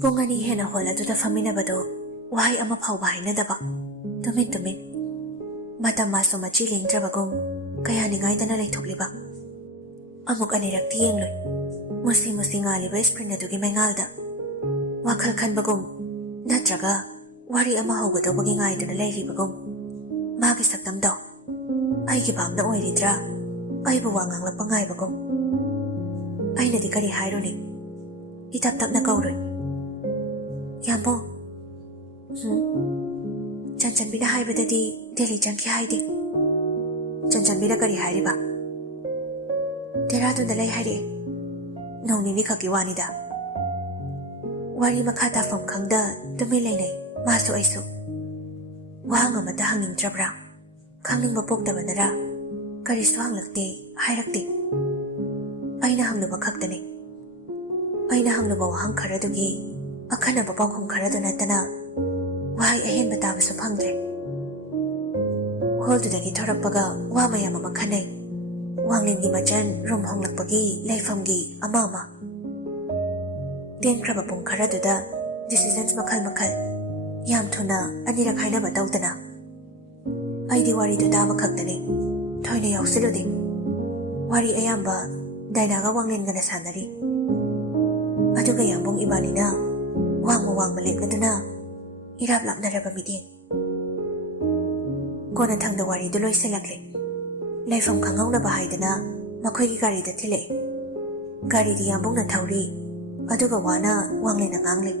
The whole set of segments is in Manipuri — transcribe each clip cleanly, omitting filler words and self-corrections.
ꯄꯨꯡ ꯑꯅꯤ ꯍꯦꯟꯅ ꯍꯣꯜ ꯑꯗꯨꯗ ꯐꯝꯃꯤꯟꯅꯕꯗꯣ ꯋꯥꯍꯩ ꯑꯃ ꯐꯥꯎꯕ ꯍꯥꯏꯅꯗꯕ, ꯇꯨꯃꯤꯟ ꯃꯇꯝ ꯃꯥꯁꯨ ꯃꯆꯤ ꯂꯦꯡꯗ꯭ꯔꯕꯒꯨꯝ ꯀꯌꯥ ꯅꯤꯡꯉꯥꯏꯗꯅ ꯂꯩꯊꯣꯛꯂꯤꯕ꯫ ꯑꯃꯨꯛ ꯑꯅꯤꯔꯛꯇꯤ ꯌꯦꯡꯂꯨꯏ, ꯃꯨꯁꯤ ꯉꯥꯜꯂꯤꯕ ꯁ꯭ꯀ꯭ꯔꯤꯟ ꯑꯗꯨꯒꯤ ꯃꯩꯉꯥꯜꯗ ꯋꯥꯈꯜ ꯈꯟꯕꯒꯨꯝ ꯅꯠꯇ꯭ꯔꯒ ꯋꯥꯔꯤ ꯑꯃ ꯍꯧꯒꯗꯧꯕꯒꯤ ꯉꯥꯏꯗꯨꯅ ꯂꯩꯔꯤꯕꯒꯨꯝ ꯃꯥꯒꯤ ꯁꯛꯇꯝꯗꯣ ꯑꯩꯒꯤ ꯚꯥꯞꯅ ꯑꯣꯏꯔꯤꯗ꯭ꯔꯥ ꯑꯩꯕꯨ ꯋꯥ ꯉꯥꯡꯂꯛꯄ ꯉꯥꯏꯕꯒꯨꯝ꯫ ꯑꯩꯅꯗꯤ ꯀꯔꯤ ꯍꯥꯏꯔꯨꯅꯤ, ꯏꯇꯞ ꯇꯞꯅ ꯀꯧꯔꯨꯏ, ꯌꯥꯝꯕꯣ꯫ ꯆꯟꯆꯟꯕꯤꯅ ꯍꯥꯏꯕꯗꯗꯤ ꯗꯦꯜꯂꯤ ꯆꯪꯈꯤ ꯍꯥꯏꯗꯦ꯫ ꯆꯟꯆꯟꯕꯤꯅ ꯀꯔꯤ ꯍꯥꯏꯔꯤꯕ? ꯗꯦꯔꯥꯗꯨꯟꯗ ꯂꯩ ꯍꯥꯏꯔꯛꯑꯦ, ꯅꯣꯡ ꯅꯤꯅꯤ ꯈꯛꯀꯤ ꯋꯥꯅꯤꯗ꯫ ꯋꯥꯔꯤ ꯃꯈꯥ ꯇꯥꯐꯝ ꯈꯪꯗ ꯇꯨꯃꯤꯟ ꯂꯩꯅꯩ ꯃꯥꯁꯨ ꯑꯩꯁꯨ꯫ ꯋꯥꯍꯪ ꯑꯃꯇ ꯍꯪꯅꯤꯡꯗ꯭ꯔꯕ꯭ꯔꯥ, ꯈꯪꯅꯤꯡꯕ ꯄꯣꯛꯇꯕꯅꯔꯥ ꯀꯔꯤꯁꯨ ꯍꯪꯂꯛꯇꯦ, ꯍꯥꯏꯔꯛꯇꯦ꯫ ꯑꯩꯅ ꯍꯪꯂꯨꯕ ꯈꯛꯇꯅꯤ꯫ ꯑꯩꯅ ꯍꯪꯂꯨꯕ ꯋꯥꯍꯪ ꯈꯔꯗꯨꯒꯤ ꯑꯈꯟꯅꯕ ꯄꯥꯎꯈꯨꯝ ꯈꯔꯗꯨ ꯅꯠꯇꯅ ꯋꯥꯍꯩ ꯑꯍꯦꯟꯕ ꯇꯥꯕꯁꯨ ꯐꯪꯗ꯭ꯔꯦ꯫ ꯍꯣꯜꯗꯨꯗꯒꯤ ꯊꯣꯔꯛꯄꯒ ꯋꯥ ꯃꯌꯥꯝ ꯑꯃ ꯈꯟꯅꯩ, ꯋꯥꯡꯂꯦꯟꯒꯤ ꯃꯆꯟ ꯔꯨꯝ ꯍꯣꯡꯂꯛꯄꯒꯤ ꯂꯩꯐꯝꯒꯤ ꯑꯃ꯫ ꯇꯦꯟꯈ꯭ꯔꯕ ꯄꯨꯡ ꯈꯔꯗꯨꯗ ꯗꯤꯁꯤꯖꯟꯁ ꯃꯈꯜ ꯌꯥꯝ ꯊꯨꯅ ꯑꯅꯤꯔꯛ ꯍꯥꯏꯅꯕ ꯇꯧꯗꯅ ꯑꯩꯗꯤ ꯋꯥꯔꯤꯗꯨ ꯇꯥꯕ ꯈꯛꯇꯅꯤ, ꯊꯣꯏꯅ ꯌꯥꯎꯁꯤꯜꯂꯨꯗꯦ꯫ ꯋꯥꯔꯤ ꯑꯌꯥꯝꯕ ꯗꯥꯏꯅꯥꯒ ꯋꯥꯡꯂꯦꯟꯒꯅ ꯁꯥꯟꯅꯔꯤ, ꯑꯗꯨꯒ ꯌꯥꯝꯕꯨꯡ ꯏꯕꯥꯅꯤꯅ ꯋꯥꯡꯃ ꯂꯦꯞꯂꯗꯨꯅ ꯏꯔꯥꯞ ꯂꯥꯞꯅꯔꯕ ꯃꯤꯠꯌꯦꯡ꯫ ꯀꯣꯟꯅ ꯊꯪꯗ ꯋꯥꯔꯤꯗꯨ ꯂꯣꯏꯁꯤꯜꯂꯛꯂꯦ꯫ ꯂꯩꯐꯝ ꯈꯪꯍꯧꯅꯕ ꯍꯥꯏꯗꯅ ꯃꯈꯣꯏꯒꯤ ꯒꯥꯔꯤꯗ ꯊꯤꯜꯂꯛꯑꯦ꯫ ꯒꯥꯔꯤꯗꯤ ꯌꯥꯝꯕꯨꯡꯅ ꯊꯧꯔꯤ, ꯑꯗꯨꯒ ꯋꯥꯅ ꯋꯥꯡꯂꯦꯟꯅ ꯉꯥꯡꯂꯦ,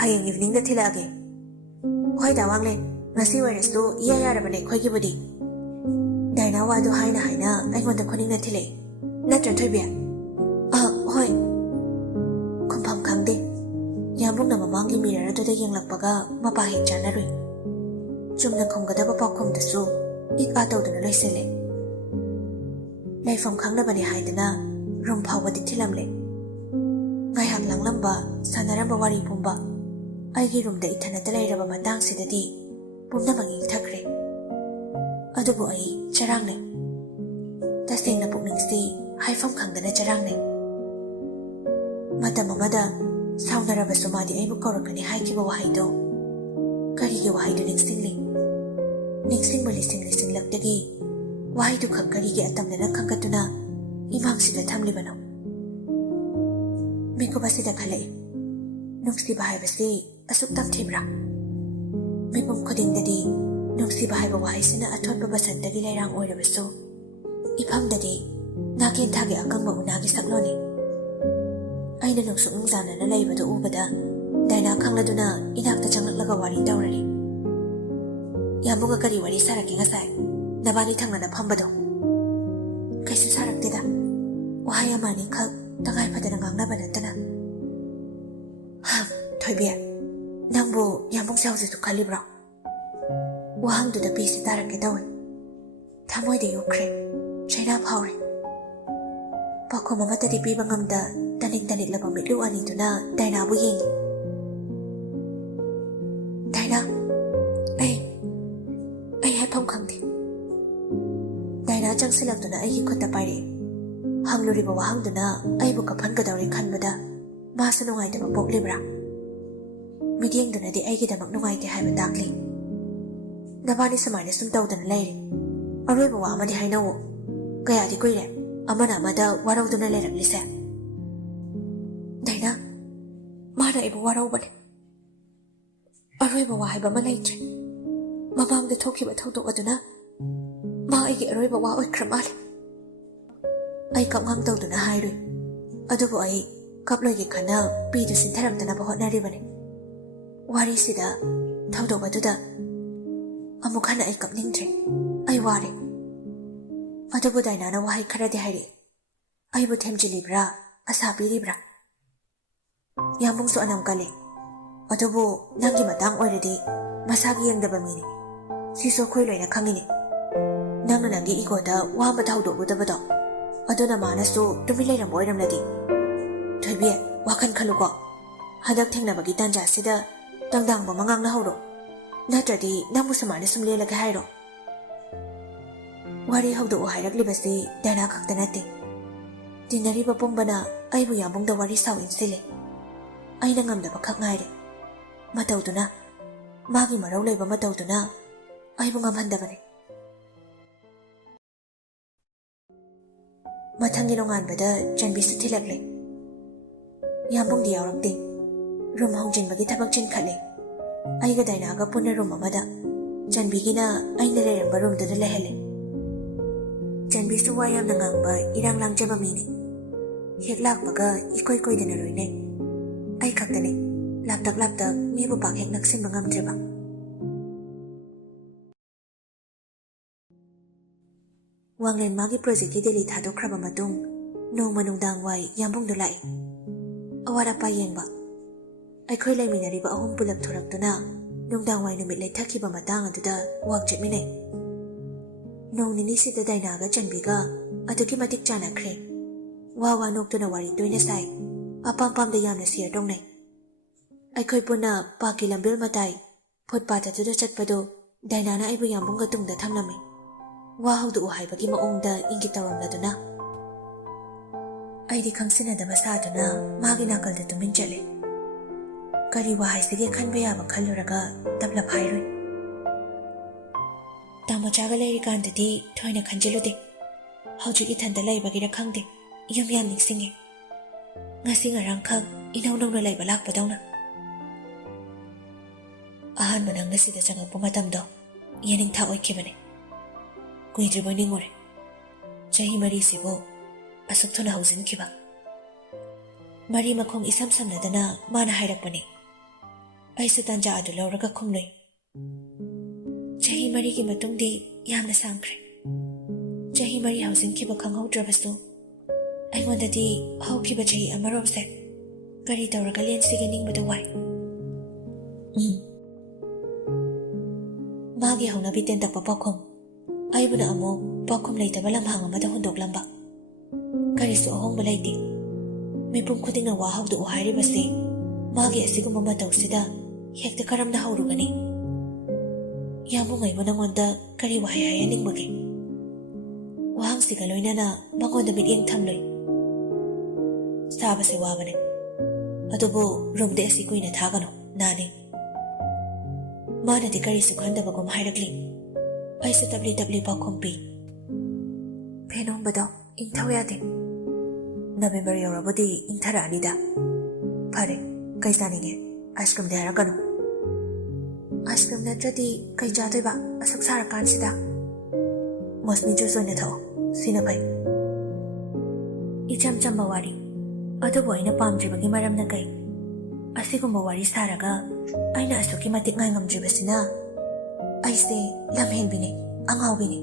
ꯍꯌꯦꯡ ꯏꯚꯤꯅꯤꯡꯗ ꯊꯤꯜꯂꯛꯑꯒꯦ꯫ ꯍꯣꯏꯗ ꯋꯥꯡꯂꯦꯟ, ꯉꯁꯤ ꯑꯣꯏꯔꯁꯨ ꯏꯌꯥ ꯌꯥꯔꯕꯅꯦ ꯑꯩꯈꯣꯏꯒꯤꯕꯨꯗꯤ꯫ ꯗꯥꯏꯅꯥ ꯋꯥꯗꯨ ꯍꯥꯏꯅ ꯑꯩꯉꯣꯟꯗ ꯈꯨꯅꯤꯡꯅ ꯊꯤꯜꯂꯛꯑꯦ, ꯅꯠꯇ꯭ꯔ ꯊꯣꯏꯕꯤ? ꯍꯣꯏ꯫ ꯈꯨꯝꯐꯝ ꯈꯪꯗꯦ꯫ ꯌꯥꯝꯕꯨꯡꯅ ꯃꯃꯥꯡꯒꯤ ꯃꯤꯔꯔ ꯑꯗꯨꯗ ꯌꯦꯡꯂꯛꯄꯒ ꯃꯄꯥ ꯍꯦꯛ ꯆꯥꯅꯔꯨꯏ꯫ ꯆꯨꯝꯅ ꯈꯨꯝꯒꯗꯕ ꯄꯥꯎꯈꯨꯝꯗꯨꯁꯨ ꯏꯛ ꯑꯥ ꯇꯧꯗꯨꯅ ꯂꯣꯏꯁꯤꯜꯂꯦ꯫ ꯂꯩꯐꯝ ꯈꯪꯅꯕꯅꯤ ꯍꯥꯏꯗꯅ ꯔꯨꯝ ꯐꯥꯎꯕꯗꯤ ꯊꯤꯜꯂꯝꯂꯦ꯫ ꯉꯥꯏꯍꯥꯛ ꯂꯥꯡꯂꯝꯕ, ꯁꯥꯟꯅꯔꯝꯕ ꯋꯥꯔꯤ ꯄꯨꯝꯕ ꯑꯩꯒꯤ ꯔꯨꯝꯗ ꯏꯊꯟꯇ ꯂꯩꯔꯕ ꯃꯇꯥꯡꯁꯤꯗꯗꯤ ꯄꯨꯝꯅꯃꯛ ꯏꯪꯊꯈ꯭ꯔꯦ꯫ ꯑꯗꯨꯕꯨ ꯑꯩ ꯆꯔꯥꯡꯅꯩ, ꯇꯁꯦꯡꯅ ꯄꯨꯛꯅꯤꯡꯁꯤ ꯍꯥꯏꯐꯝ ꯈꯪꯗꯅ ꯆꯔꯥꯡꯅꯩ꯫ ꯃꯇꯝ ꯑꯃꯗ ꯁꯥꯎꯅꯔꯕꯁꯨ ꯃꯥꯗꯤ ꯑꯩꯕꯨ ꯀꯧꯔꯛꯀꯅꯤ ꯍꯥꯏꯈꯤꯕ ꯋꯥꯍꯩꯗꯣ, ꯀꯔꯤꯒꯤ ꯋꯥꯍꯩꯗꯨ ꯅꯤꯡꯁꯤꯡꯂꯤ꯫ ꯅꯤꯡꯁꯤꯡꯕ ꯂꯤꯁꯤꯡꯂꯛꯇꯒꯤ ꯋꯥꯍꯩꯗꯨ ꯈꯛ ꯀꯔꯤꯒꯤ ꯑꯇꯝꯅꯅ ꯈꯟꯒꯠꯇꯨꯅ ꯏꯃꯥꯡꯁꯤꯗ ꯊꯝꯂꯤꯕꯅꯣ? ꯃꯤꯀꯨꯞ ꯑꯁꯤꯗ ꯈꯜꯂꯛꯏ, ꯅꯨꯡꯁꯤꯕ ꯍꯥꯏꯕꯁꯤ ꯑꯁꯨꯛ ꯇꯝꯊꯤꯕ꯭ꯔꯥ? ꯃꯤꯄꯨꯝ ꯈꯨꯗꯤꯡꯗꯗꯤ ꯅꯨꯡꯁꯤꯕ ꯍꯥꯏꯕ ꯋꯥꯍꯩꯁꯤꯅ ꯑꯊꯣꯠꯄ ꯕꯁꯟꯇꯒꯤ ꯂꯩꯔꯥꯡ ꯑꯣꯏꯔꯕꯁꯨ ꯏꯐꯝꯗꯗꯤ ꯅꯥꯀꯦꯟ ꯊꯥꯒꯤ ꯑꯀꯪꯕ ꯎꯅꯥꯒꯤ ꯁꯛꯂꯣꯟꯅꯤ꯫ ꯑꯩꯅ ꯅꯨꯡꯁꯨꯛ ꯅꯨꯡꯖꯥꯅꯅ ꯂꯩꯕꯗꯨ ꯎꯕꯗ ꯗꯥꯏꯅꯥ ꯈꯪꯂꯗꯨꯅ ꯏꯅꯥꯛꯇ ꯆꯪꯂꯛꯂꯒ ꯋꯥꯔꯤ ꯇꯧꯔꯔꯤ꯫ ꯌꯥꯝꯕꯨꯡꯒ ꯀꯔꯤ ꯋꯥꯔꯤ ꯁꯥꯔꯛꯀꯦ ꯉꯁꯥꯏ ꯅꯕꯥꯅꯤ ꯊꯪꯅꯅ ꯐꯝꯕꯗꯣ? ꯀꯩꯁꯨ ꯁꯥꯔꯛꯇꯦꯗ, ꯋꯥꯍꯩ ꯑꯃ ꯑꯅꯤꯈꯛ ꯇꯉꯥꯏ ꯐꯗꯅ ꯉꯥꯡꯅꯕ ꯅꯠꯇꯅ꯫ ꯊꯣꯏꯕꯤ, ꯅꯪꯕꯨ ꯌꯥꯝꯕꯨꯡꯁꯦ ꯍꯧꯖꯤꯛꯁꯨ ꯈꯜꯂꯤꯕ꯭ꯔꯣ? ꯋꯥꯍꯪꯗꯨꯗ ꯄꯤꯁꯤ ꯇꯥꯔꯛꯀꯦ ꯇꯧꯏ꯫ ꯊꯃꯣꯏꯗ ꯌꯣꯛꯈ꯭ꯔꯦ, ꯆꯩꯅꯥ ꯐꯥꯎꯔꯦ꯫ ꯄꯥꯎꯈꯨꯝ ꯑꯃꯠꯇꯗꯤ ꯄꯤꯕ ꯉꯝꯗ ꯇꯅꯤꯛꯂꯕ ꯃꯤꯠꯂꯨ ꯑꯅꯤꯗꯨꯅ ꯗꯥꯏꯅꯥꯕꯨ ꯌꯦꯡꯉꯤ꯫ ꯗꯥꯏꯅꯥ, ꯑꯩ ꯍꯥꯏꯐꯝ ꯈꯪꯗꯦ꯫ ꯗꯥꯏꯅꯥ ꯆꯪꯁꯤꯜꯂꯛꯇꯨꯅ ꯑꯩꯒꯤ ꯈꯨꯠꯇ ꯄꯥꯏꯔꯛꯑꯦ꯫ ꯍꯪꯂꯨꯔꯤꯕ ꯋꯥꯍꯪꯗꯨꯅ ꯑꯩꯕꯨ ꯀꯞꯍꯟꯒꯗꯧꯔꯦ ꯈꯟꯕꯗ ꯃꯥꯁꯨ ꯅꯨꯡꯉꯥꯏꯇꯕ ꯄꯣꯛꯂꯤꯕ꯭ꯔꯥ? ꯃꯤꯠꯌꯦꯡꯗꯨꯅꯗꯤ ꯑꯩꯒꯤꯗꯃꯛ ꯅꯨꯡꯉꯥꯏꯇꯦ ꯍꯥꯏꯕ ꯇꯥꯛꯂꯤ꯫ ꯅꯕꯥꯅꯤ ꯁꯨꯃꯥꯏꯅ ꯁꯨꯝ ꯇꯧꯗꯅ ꯂꯩꯔꯤ, ꯑꯔꯣꯏꯕ ꯋꯥ ꯑꯃꯗꯤ ꯍꯥꯏꯅꯧꯋꯣ꯫ ꯀꯌꯥꯗꯤ ꯀꯨꯏꯔꯦ ꯑꯃꯅ ꯑꯃꯗ ꯋꯥꯔꯧꯗꯨꯅ ꯂꯩꯔꯛꯂꯤꯁꯦ? ꯗꯥꯏꯅꯥ, ꯃꯥꯅ ꯑꯩꯕꯨ ꯋꯥꯔꯧꯕꯅꯦ꯫ ꯑꯔꯣꯏꯕ ꯋꯥ ꯍꯥꯏꯕ ꯑꯃ ꯂꯩꯇ꯭ꯔꯦ꯫ ꯃꯃꯥꯡꯗ ꯊꯣꯛꯈꯤꯕ ꯊꯧꯗꯣꯛ ꯑꯗꯨꯅ ꯃꯥ ꯑꯩꯒꯤ ꯑꯔꯣꯏꯕ ꯋꯥ ꯑꯣꯏꯈ꯭ꯔ ꯃꯥꯜꯂꯦ꯫ ꯑꯩ ꯀꯞꯉꯥꯡ ꯇꯧꯗꯨꯅ ꯍꯥꯏꯔꯨꯏ, ꯑꯗꯨꯕꯨ ꯑꯩ ꯀꯞꯂꯣꯏꯒꯦ ꯈꯟꯅ ꯄꯤꯗꯨ ꯁꯤꯟꯊꯔꯛꯇꯅꯕ ꯍꯣꯠꯅꯔꯤꯕꯅꯤ꯫ ꯋꯥꯔꯤꯁꯤꯗ, ꯊꯧꯗꯣꯛ ꯑꯗꯨꯗ ꯑꯃꯨꯛ ꯍꯟꯅ ꯑꯩ ꯀꯞꯅꯤꯡꯗ꯭ꯔꯦ, ꯑꯩ ꯋꯥꯔꯦ꯫ ꯑꯗꯨꯕꯨ ꯗꯥꯏꯅꯥꯅ ꯋꯥꯍꯩ ꯈꯔꯗꯤ ꯍꯥꯏꯔꯛꯏ, ꯑꯩꯕꯨ ꯊꯦꯝꯖꯤꯜꯂꯤꯕ꯭ꯔꯥ, ꯑꯁꯥ ꯄꯤꯔꯤꯕ꯭ꯔꯥ? ꯌꯥꯝꯕꯨꯡꯁꯨ ꯑꯅꯝ ꯀꯜꯂꯤ, ꯑꯗꯨꯕꯨ ꯅꯪꯒꯤ ꯃꯇꯥꯡ ꯑꯣꯏꯔꯗꯤ ꯃꯁꯥꯒꯤ ꯌꯦꯡꯗꯕ ꯃꯤꯅꯤ, ꯁꯤꯁꯨ ꯑꯩꯈꯣꯏ ꯂꯣꯏꯅ ꯈꯪꯉꯤꯅꯤ꯫ ꯅꯪꯅ ꯅꯪꯒꯤ ꯏꯒꯣꯗ ꯋꯥ ꯑꯃ ꯍꯧꯗꯣꯛꯂꯨꯗꯕꯗꯣ, ꯑꯗꯨꯅ ꯃꯥꯅꯁꯨ ꯇꯨꯃꯤꯟ ꯂꯩꯔꯝꯕ ꯑꯣꯏꯔꯝꯂꯗꯤ? ꯊꯣꯏꯕꯤ, ꯋꯥꯈꯜ ꯈꯜꯂꯨꯀꯣ꯫ ꯍꯟꯗꯛ ꯊꯦꯡꯅꯕꯒꯤ ꯇꯥꯟꯖꯥꯁꯤꯗ ꯇꯪꯗꯥꯡꯕ ꯑꯃ ꯉꯥꯡꯅꯍꯧꯔꯣ, ꯅꯠꯇ꯭ꯔꯗꯤ ꯅꯪꯕꯨ ꯁꯨꯃꯥꯏꯅ ꯁꯨꯝ ꯂꯦꯜꯂꯒꯦ ꯍꯥꯏꯔꯣ? ꯋꯥꯔꯤ ꯍꯧꯗꯣꯛꯎ ꯍꯥꯏꯔꯛꯂꯤꯕꯁꯤ ꯗꯥꯏꯅꯥ ꯈꯛꯇ ꯅꯠꯇꯦ꯫ ꯇꯤꯟꯅꯔꯤꯕ ꯄꯨꯝꯕꯅ ꯑꯩꯕꯨ ꯌꯥꯝꯕꯨꯡꯗ ꯋꯥꯔꯤ ꯁꯥꯎ ꯏꯟꯁꯤꯜꯂꯦ꯫ ꯑꯩꯅ ꯉꯝꯗꯕ ꯈꯛ ꯉꯥꯏꯔꯦ ꯃꯇꯧꯗꯨꯅ ꯃꯥꯒꯤ ꯃꯔꯧ ꯂꯩꯕ ꯃꯇꯧꯗꯨꯅ ꯑꯩꯕꯨ ꯉꯝꯍꯟꯗꯕꯅꯤ ꯃꯊꯪꯒꯤ ꯅꯣꯡꯉꯥꯟꯕꯗ ꯆꯟꯕꯤꯁꯨ ꯊꯤꯜꯂꯛꯂꯦ ꯌꯥꯝꯕꯨꯡꯗꯤ ꯌꯥꯎꯔꯛꯇꯦ ꯔꯨꯝ ꯍꯣꯡꯖꯤꯟꯕꯒꯤ ꯊꯕꯛ ꯆꯤꯟꯈꯠꯂꯦ ꯑꯩꯒ ꯗꯥꯏꯅꯥꯒ ꯄꯨꯟꯅ ꯔꯨꯝ ꯑꯃꯗ ꯆꯟꯕꯤꯒꯤꯅ ꯑꯩꯅ ꯂꯩꯔꯝꯕ ꯔꯨꯝꯗꯨꯗ ꯂꯩꯍꯜꯂꯦ ꯆꯟꯕꯤꯁꯨ ꯋꯥ ꯌꯥꯝꯅ ꯉꯥꯡꯕ ꯏꯔꯥꯡ ꯂꯥꯡꯖꯕ ꯃꯤꯅꯤ ꯍꯦꯛ ꯂꯥꯛꯄꯒ ꯏꯀꯣꯏ ꯀꯣꯏꯗꯅ ꯂꯣꯏꯅꯩ ꯑꯩ ꯈꯛꯇꯅꯤ ꯂꯥꯞꯇꯛ ꯂꯥꯞꯇꯛ ꯃꯤꯕꯨ ꯄꯥꯛ ꯍꯦꯛ ꯅꯛꯁꯤꯟꯕ ꯉꯝꯗ꯭ꯔꯤꯕ ꯋꯥꯡꯂꯦꯟ ꯃꯥꯒꯤ ꯄ꯭ꯔꯣꯖꯦꯛꯀꯤ ꯗꯦꯜꯂꯤ ꯊꯥꯗꯣꯛꯈ꯭ꯔꯕ ꯃꯇꯨꯡ ꯅꯣꯡꯃ ꯅꯨꯡꯗꯥꯡ ꯋꯥꯏ ꯌꯥꯝꯕꯨꯡꯗꯨ ꯂꯥꯛꯏ ꯑꯋꯥꯠ ꯑꯄꯥ ꯌꯦꯡꯕ ꯑꯩꯈꯣꯏ ꯂꯩꯃꯤꯟꯅꯔꯤꯕ ꯑꯍꯨꯝ ꯄꯨꯂꯞ ꯊꯣꯔꯛꯇꯨꯅ ꯅꯨꯡꯗꯥꯡ ꯋꯥꯏ ꯅꯨꯃꯤꯠ ꯂꯩꯊꯛꯈꯤꯕ ꯃꯇꯥꯡ ꯑꯗꯨꯗ ꯋꯥꯛ ꯆꯠꯃꯤꯟꯅꯩ ꯅꯣꯡ ꯅꯤꯅꯤꯁꯤꯗ ꯗꯥꯏꯅꯥꯒ ꯆꯟꯕꯤꯒ ꯑꯗꯨꯛꯀꯤ ꯃꯇꯤꯛ ꯆꯥꯟꯅꯈ꯭ꯔꯦ ꯋꯥ ꯋꯥ ꯅꯣꯛꯇꯨꯅ ꯋꯥꯔꯤ ꯇꯣꯏꯅ ꯁꯥꯏ ꯑꯄꯥꯝ ꯄꯥꯝꯗ ꯌꯥꯝꯅ ꯁꯤꯌꯔ ꯇꯧꯅꯩ ꯑꯩꯈꯣꯏ ꯄꯨꯟꯅ ꯄꯥꯛꯀꯤ ꯂꯝꯕꯦꯜ ꯃꯇꯥꯏ ꯐꯨꯠꯄꯥꯠ ꯑꯗꯨꯗ ꯆꯠꯄꯗꯣ ꯗꯥꯏꯅꯥꯅ ꯑꯩꯕꯨ ꯌꯥꯝꯕꯨꯡꯒ ꯇꯨꯡꯗ ꯊꯝꯂꯝꯃꯤ ꯋꯥ ꯍꯧꯗꯣꯛꯎ ꯍꯥꯏꯕꯒꯤ ꯃꯑꯣꯡꯗ ꯏꯪꯒꯤꯠ ꯇꯧꯔꯝꯂꯗꯨꯅ ꯑꯩꯗꯤ ꯈꯪꯁꯤꯟꯅꯗꯕ ꯁꯥꯗꯨꯅ ꯃꯥꯒꯤ ꯅꯥꯀꯜꯗ ꯇꯨꯃꯤꯟ ꯆꯠꯂꯦ ꯀꯔꯤ ꯋꯥ ꯍꯥꯏꯁꯤꯒꯦ ꯈꯟꯕ ꯌꯥꯕ ꯈꯜꯂꯨꯔꯒ ꯇꯞꯂꯞ ꯍꯥꯏꯔꯨꯏ ꯇꯥꯃꯣꯆꯥꯒ ꯂꯩꯔꯤꯀꯥꯟꯗꯗꯤ ꯊꯣꯏꯅ ꯈꯟꯖꯤꯜꯂꯨꯗꯦ ꯍꯧꯖꯤꯛ ꯏꯊꯟꯇ ꯂꯩꯕꯒꯤꯔ ꯈꯪꯗꯦ ꯌꯨꯝ ꯌꯥꯝ ꯅꯤꯡꯁꯤꯡꯉꯦ ꯉꯁꯤ ꯉꯔꯥꯡꯈꯛ ꯏꯅꯧ ꯅꯧꯅ ꯂꯩꯕ ꯂꯥꯛꯄꯗꯧꯅ ꯑꯍꯥꯟꯕ ꯅꯪꯅ ꯁꯤꯗ ꯆꯪꯉꯛꯄ ꯃꯇꯝꯗꯣ ꯌꯦꯅꯤꯡꯊꯥ ꯑꯣꯏꯈꯤꯕꯅꯦ ꯀꯨꯏꯗ꯭ꯔꯤꯕꯣꯏ ꯅꯤꯡꯉꯨꯔꯦ ꯆꯍꯤ 4 ꯑꯁꯨꯛ ꯊꯨꯅ ꯍꯧꯖꯤꯟꯈꯤꯕ ꯃꯔꯤ ꯃꯈꯣꯡ ꯏꯁꯝ ꯁꯝꯅꯗꯅ ꯃꯥꯅ ꯍꯥꯏꯔꯛꯄꯅꯤ ꯑꯩꯁꯨ ꯇꯥꯟꯖꯥ ꯑꯗꯨ ꯂꯧꯔꯒ ꯈꯨꯝꯂꯨꯏ ꯆꯍꯤ 4ꯒꯤ ꯃꯇꯨꯡꯗꯤ ꯌꯥꯝꯅ ꯁꯥꯡꯈ꯭ꯔꯦ ꯆꯍꯤ 4 ꯍꯧꯖꯤꯟꯈꯤꯕ ꯈꯪꯍꯧꯗ꯭ꯔꯕꯁꯨ ꯑꯩꯉꯣꯟꯗꯗꯤ ꯍꯧꯈꯤꯕ ꯆꯍꯤ ꯑꯃꯔꯣꯝꯁꯦ ꯀꯔꯤ ꯇꯧꯔꯒ ꯂꯦꯟꯁꯤꯒꯦ ꯅꯤꯡꯕꯗ ꯋꯥꯏ ꯃꯥꯒꯤ ꯍꯧꯅꯕꯤ ꯇꯦꯟꯇꯛꯄ ꯄꯥꯎꯈꯨꯝ ꯑꯩꯕꯨꯅ ꯑꯃꯨꯛ ꯄꯥꯎꯈꯨꯝ ꯂꯩꯇꯕ ꯂꯝꯍꯥꯡ ꯑꯃꯗ ꯍꯨꯟꯗꯣꯛꯂꯝꯕ ꯀꯔꯤꯁꯨ ꯑꯍꯣꯡꯕ ꯂꯩꯇꯦ ꯃꯤꯄꯨꯝ ꯈꯨꯗꯤꯡꯅ ꯋꯥ ꯍꯧꯗꯣꯛꯎ ꯍꯥꯏꯔꯤꯕꯁꯤ ꯃꯥꯒꯤ ꯑꯁꯤꯒꯨꯝꯕ ꯃꯇꯧꯁꯤꯗ ꯍꯦꯛꯇ ꯀꯔꯝꯅ ꯍꯧꯔꯨꯒꯅꯤ ꯌꯥꯝꯕꯨꯡ ꯑꯩꯕꯨ ꯅꯉꯣꯟꯗ ꯀꯔꯤ ꯋꯥꯍꯩ ꯍꯥꯏꯍꯟꯅꯤꯡꯕꯒꯦ ꯋꯥꯍꯪꯁꯤꯒ ꯂꯣꯏꯅꯅ ꯃꯉꯣꯟꯗ ꯃꯤꯠꯌꯦꯡ ꯊꯝꯂꯨꯏ ꯁꯥꯕꯁꯦ ꯋꯥꯕꯅꯦ ꯑꯗꯨꯕꯨ ꯔꯨꯝꯗ ꯑꯁꯤ ꯀꯨꯏꯅ ꯊꯥꯒꯅꯨ ꯅꯥꯅꯤ ꯃꯥꯅꯗꯤ ꯀꯔꯤꯁꯨ ꯈꯟꯗꯕꯒꯨꯝ ꯍꯥꯏꯔꯛꯂꯤ ꯑꯩꯁꯨ ꯇꯞꯂꯤ ꯇꯞꯂꯤ ꯄꯥꯎꯈꯨꯝ ꯄꯤ ꯐꯦꯅꯣꯝꯕꯗꯣ ꯏꯪꯊꯧ ꯌꯥꯗꯦ ꯅꯕꯦꯝꯕꯔ ꯌꯧꯔꯕꯨꯗꯤ ꯏꯪꯊꯔꯛꯑꯅꯤꯗ ꯐꯔꯦ ꯀꯩ ꯆꯥꯅꯤꯡꯉꯦ ꯑꯥꯏꯁ ꯀ꯭ꯔꯤꯝꯗꯤ ꯍꯥꯏꯔꯛꯀꯅꯨ ꯑꯥꯏꯁ ꯀ꯭ꯔꯤꯝ ꯅꯠꯇ꯭ꯔꯗꯤ ꯀꯩ ꯆꯥꯗꯣꯏꯕ ꯑꯁꯨꯛ ꯁꯥꯔꯀꯥꯟꯁꯤꯗ ꯃꯣꯁꯃꯤ ꯖꯨꯁ ꯑꯣꯏꯅ ꯊꯛꯑꯣ ꯁꯤꯅ ꯐꯩ ꯏꯆꯝ ꯆꯝꯕ ꯋꯥꯔꯤ ꯑꯗꯨꯕꯨ ꯑꯩꯅ ꯄꯥꯝꯗ꯭ꯔꯤꯕꯒꯤ ꯃꯔꯝꯅ ꯀꯩ ꯑꯁꯤꯒꯨꯝꯕ ꯋꯥꯔꯤ ꯁꯥꯔꯒ ꯑꯩꯅ ꯑꯁꯨꯛꯀꯤ ꯃꯇꯤꯛ ꯉꯥꯏ ꯉꯝꯗ꯭ꯔꯤꯕꯁꯤꯅ ꯑꯩꯁꯦ ꯂꯝꯍꯦꯟꯕꯤꯅꯤ ꯑꯉꯥꯎꯕꯤꯅꯤ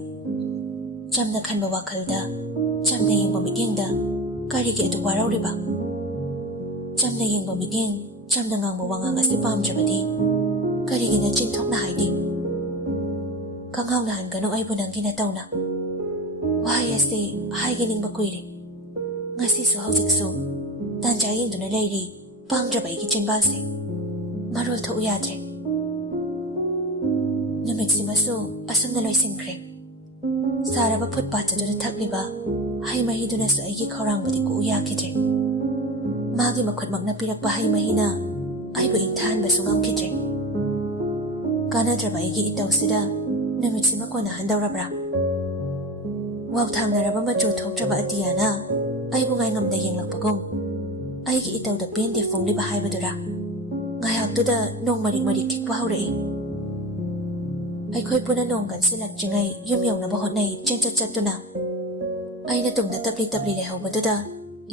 ꯆꯝꯅ ꯈꯟꯕ ꯋꯥꯈꯜꯗ ꯆꯝꯅ ꯌꯦꯡꯕ ꯃꯤꯠꯌꯦꯡꯗ ꯀꯔꯤꯒꯤ ꯑꯗꯨ ꯋꯥꯔꯧꯔꯤꯕ ꯆꯝꯅ ꯌꯦꯡꯕ ꯃꯤꯠꯌꯦꯡ ꯆꯝꯅ ꯉꯥꯡꯕ ꯋꯥꯉꯥꯡ ꯑꯁꯤ ꯄꯥꯝꯗ꯭ꯔꯕꯗꯤ ꯀꯔꯤꯒꯤꯅ ꯆꯤꯟꯊꯣꯛꯅ ꯍꯥꯏꯗꯤ ꯀꯪꯉꯥꯎꯅꯍꯟꯒꯅꯨ ꯑꯩꯕꯨ ꯅꯪꯒꯤ ꯅꯇꯧꯅ ꯋꯥꯍꯩ ꯑꯁꯤ ꯍꯥꯏꯒꯅꯤꯡꯕ ꯀꯨꯏꯔꯦ ꯉꯁꯤꯁꯨ ꯍꯧꯖꯤꯛꯁꯨ ꯇꯥꯟꯖꯥ ꯌꯦꯡꯗꯨꯅ ꯂꯩꯔꯤ ꯄꯥꯡꯗ꯭ꯔꯕ ꯑꯩꯒꯤ ꯆꯤꯟꯕꯥꯜꯁꯦ ꯃꯔꯣꯜ ꯊꯣꯛꯎ ꯌꯥꯗ꯭ꯔꯦ ꯅꯨꯃꯤꯠꯁꯤꯃꯁꯨ ꯑꯁꯨꯝꯅ ꯂꯣꯏꯁꯤꯟꯈ꯭ꯔꯦ ꯁꯥꯔꯕ ꯐꯨꯠꯄꯥꯠ ꯑꯗꯨꯗ ꯊꯛꯂꯤꯕ ꯍꯩ ꯃꯍꯤꯗꯨꯅꯁꯨ ꯑꯩꯒꯤ ꯈꯧꯔꯥꯡꯕꯗꯤ ꯀꯣꯛꯎ ꯌꯥꯈꯤꯗ꯭ꯔꯦ ꯃꯥꯒꯤ ꯃꯈꯨꯠꯃꯛꯅ ꯄꯤꯔꯛꯄ ꯍꯩ ꯃꯍꯤꯅ ꯑꯩꯕꯨ ꯏꯪꯊꯍꯟꯕꯁꯨ ꯉꯝꯈꯤꯗ꯭ꯔꯦ ꯀꯥꯟꯅꯗ꯭ꯔꯕ ꯑꯩꯒꯤ ꯏꯇꯧꯁꯤꯗ ꯅꯨꯃꯤꯠꯁꯤꯃ ꯀꯣꯟꯅꯍꯟꯗꯧꯔꯕ꯭ꯔꯥ ꯋꯥꯎꯊꯥꯡꯅꯔꯕ ꯃꯆꯨ ꯊꯣꯛꯇ꯭ꯔꯕ ꯑꯇꯤꯌꯥꯅ ꯑꯩꯕꯨ ꯉꯥꯏꯉꯝꯗ ꯌꯦꯡꯂꯛꯄꯒꯨꯝ ꯑꯩꯒꯤ ꯏꯇꯧꯗ ꯄꯦꯟꯗꯦ ꯐꯣꯡꯂꯤꯕ ꯍꯥꯏꯕꯗꯨꯔꯥ ꯉꯥꯏꯍꯥꯛꯇꯨꯗ ꯅꯣꯡ ꯃꯔꯤꯛ ꯃꯔꯤꯛ ꯈꯤꯛꯄ ꯍꯧꯔꯛꯏ ꯑꯩꯈꯣꯏ ꯄꯨꯟꯅ ꯅꯣꯡ ꯀꯟꯁꯤꯜꯂꯛꯇ꯭ꯔꯤꯉꯩ ꯌꯨꯝ ꯌꯧꯅꯕ ꯍꯣꯠꯅꯩ ꯆꯦꯟꯆꯠ ꯆꯠꯇꯨꯅ ꯑꯩꯅ ꯇꯨꯡꯗ ꯇꯞꯂꯤ ꯇꯞꯂꯤ ꯂꯩꯍꯧꯕꯗꯨꯗ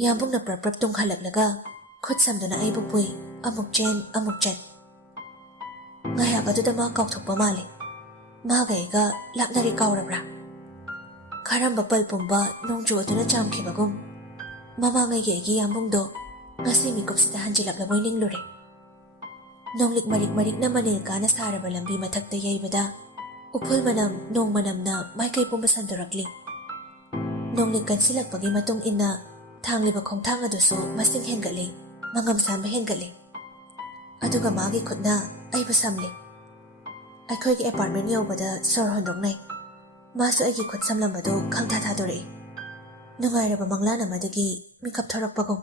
ꯌꯥꯝꯕꯨꯡꯅ ꯄ꯭ꯔꯞ ꯄ꯭ꯔꯞ ꯇꯨꯡꯍꯜꯂꯛꯂꯒ ꯈꯨꯠ ꯁꯝꯗꯨꯅ ꯑꯩꯕꯨ ꯄꯨꯏ ꯑꯃꯨꯛ ꯆꯦꯟ ꯑꯃꯨꯛ ꯆꯠ ꯉꯥꯏꯍꯥꯛ ꯑꯗꯨꯗ ꯃꯥ ꯀꯥꯎꯊꯣꯛꯄ ꯃꯥꯜꯂꯤ ꯃꯥꯒ ꯑꯩꯒ ꯂꯥꯞꯅꯔꯤ ꯀꯥꯎꯔꯕ꯭ꯔꯥ ꯈꯥꯔꯝꯕ ꯄꯜ ꯄꯨꯝꯕ ꯅꯣꯡꯖꯨ ꯑꯗꯨꯅ ꯆꯥꯝꯈꯤꯕꯒꯨꯝ ꯃꯃꯥꯡꯉꯩꯒꯤ ꯑꯩꯒꯤ ꯌꯥꯝꯕꯨꯡꯗꯣ ꯉꯁꯤ ꯃꯤꯀꯨꯞꯁꯤꯗ ꯍꯟꯖꯤꯜꯂꯛꯂꯕꯣꯏ ꯅꯤꯡꯂꯨꯔꯦ ꯅꯣꯡꯂꯤꯛ ꯃꯔꯤꯛ ꯃꯔꯤꯛꯅ ꯃꯅꯤꯜ ꯀꯥꯅ ꯁꯥꯔꯕ ꯂꯝꯕꯤ ꯃꯊꯛꯇ ꯌꯩꯕꯗ ꯎꯐꯨꯜ ꯃꯅꯝ ꯅꯣꯡ ꯃꯅꯝꯅ ꯃꯥꯏꯀꯩ ꯄꯨꯝꯕ ꯁꯟꯗꯣꯔꯛꯂꯤ ꯅꯣꯡꯂꯤꯛ ꯀꯟꯁꯤꯜꯂꯛꯄꯒꯤ ꯃꯇꯨꯡ ꯏꯟꯅ ꯊꯥꯡꯂꯤꯕ ꯈꯣꯡꯊꯥꯡ ꯑꯗꯨꯁꯨ ꯃꯁꯤꯡ ꯍꯦꯟꯒꯠꯂꯤ ꯃꯉꯝ ꯁꯥꯟꯕ ꯍꯦꯟꯒꯠꯂꯤ ꯑꯗꯨꯒ ꯃꯥꯒꯤ ꯈꯨꯠꯅ ꯑꯩꯕꯨ ꯁꯝꯂꯤ ꯑꯩꯈꯣꯏꯒꯤ ꯑꯦꯄꯥꯔꯠꯃꯦꯟ ꯌꯧꯕꯗ ꯁꯣꯔ ꯍꯣꯟꯗꯣꯛꯅꯩ ꯃꯥꯁꯨ ꯑꯩꯒꯤ ꯈꯨꯠ ꯁꯝꯂꯝꯕꯗꯨ ꯈꯪꯊꯥ ꯊꯥꯗꯣꯔꯛꯏ ꯅꯨꯡꯉꯥꯏꯔꯕ ꯃꯪꯂꯥꯟ ꯑꯃꯗꯒꯤ ꯃꯤꯀꯞ ꯊꯣꯔꯛꯄꯒꯨꯝ